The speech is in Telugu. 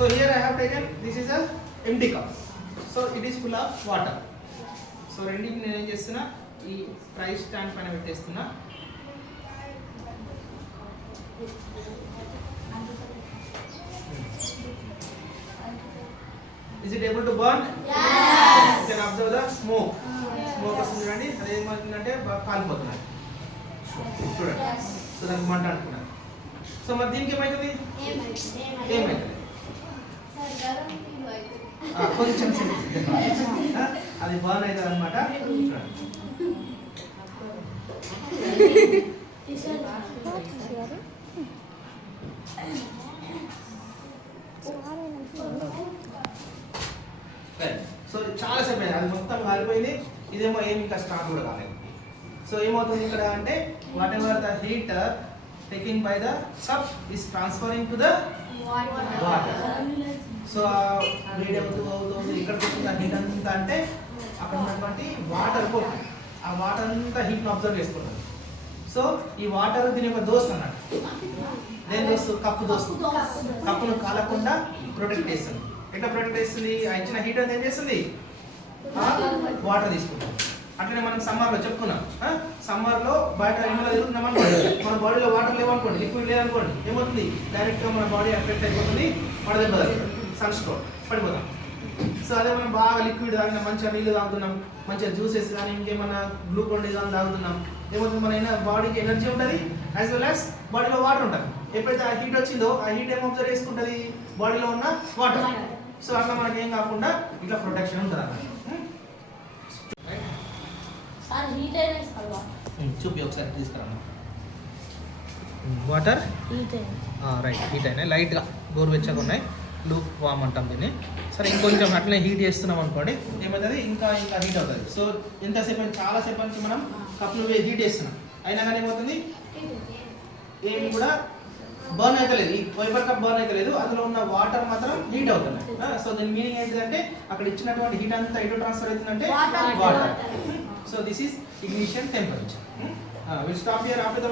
So here I have taken, this is a empty cup. So it is full of water. So రెండింటిని నేను ఏం చేస్తున్నా, ఈ ప్రైస్ స్టాండ్ పైన పెట్టేస్తున్నా. Is it able to burn? Yes. You can observe the smoke. Smoke వస్తుంది చూడండి, అది ఏమవుతుందంటే కాలిపోతున్నాయి చూడండి. సో దానికి మంట అంటున్నారు. సో మరి దీనికి ఏమవుతుంది? ఏమవుతుంది? కొంచెం అది బర్న్ అవుతుంది అనమాట. సో చాలా సేపు అయింది, అది మొత్తం కాలిపోయింది. ఇదేమో ఏమి ఇంకా స్టార్ట్ కూడా కాలేదు. సో ఏమవుతుంది ఇక్కడ అంటే what ever the heat taking by the cup is transferring to the water. So వేడి అవుతుంది ఇక్కడ పోతుంది హీట్ అంతా, అంటే అక్కడ ఉన్నటువంటి వాటర్ పోతుంది. ఆ వాటర్ అంతా హీట్ని అబ్జర్వ్ చేసుకుంటుంది. సో ఈ వాటర్ దీని యొక్క దోస్త్ అన్నట్టు. దేని దోస్తు? కప్పు దోస్తు. కప్పును కాలకుండా ప్రొటెక్ట్ చేస్తుంది. ఎట్లా ప్రొటెక్ట్ చేస్తుంది? ఆ ఇచ్చిన హీట్ అంతా ఏం చేస్తుంది? వాటర్ తీసుకుంటుంది. అట్లనే మనం సమ్మర్లో చెప్పుకున్నాం, సమ్మర్లో బయట ఎండలో తిరుగుతున్నాం అనుకోండి, మన బాడీలో వాటర్ లేవనుకోండి, లిక్విడ్ లేదనుకోండి, ఏమవుతుంది? డైరెక్ట్గా మన బాడీ అఫెక్ట్ అయిపోతుంది, పడదెబ్బ సన్ స్ట్రోక్ పడిపోతాం. సో అదే మనం బాగా లిక్విడ్ తాగినాం, మంచిగా నీళ్ళు తాగుతున్నాం, మంచిగా జ్యూసెస్ కానీ ఇంకేమన్నా గ్లూకోన్ డి కానీ తాగుతున్నాం, ఏమవుతుంది? మన బాడీకి ఎనర్జీ ఉంటుంది, యాజ్ వెల్ యాజ్ బాడీలో వాటర్ ఉంటుంది. ఎప్పుడైతే ఆ హీట్ వచ్చిందో ఆ హీట్ ఏం అబ్జర్వ్ చేసుకుంటుంది? బాడీలో ఉన్న వాటర్. సో అట్లా మనకి ఏం కాకుండా ఇట్లా ప్రొటెక్షన్ ఉంటుంది అన్నమాట. చూపి ఒకసారి తీసుకురా. వాటర్ రైట్ హీట్ అయినాయి, లైట్గా గోరువెచ్చగా ఉన్నాయి, లూక్ వామ్ అంటాం దీన్ని. సరే ఇంకొంచెం అట్లనే హీట్ చేస్తున్నాం అనుకోండి, ఏమవుతుంది? ఇంకా ఇంకా హీట్ అవుతుంది. సో ఎంతసేపు చాలాసేపు నుంచి మనం కప్పులు హీట్ చేస్తున్నాం, అయినా కానీ ఏమవుతుంది? ఏమి కూడా బర్న్ అయితే లేదు, ఈ వైపర్ కప్ బర్న్ అయితే లేదు, అందులో ఉన్న వాటర్ మాత్రం హీట్ అవుతుంది. సో దీని మీనింగ్ ఏంటంటే అక్కడ ఇచ్చినటువంటి హీట్ అంతా ఎటు ట్రాన్స్ఫర్ అవుతుందంటే water. So this is ignition temperature. We'll stop here after the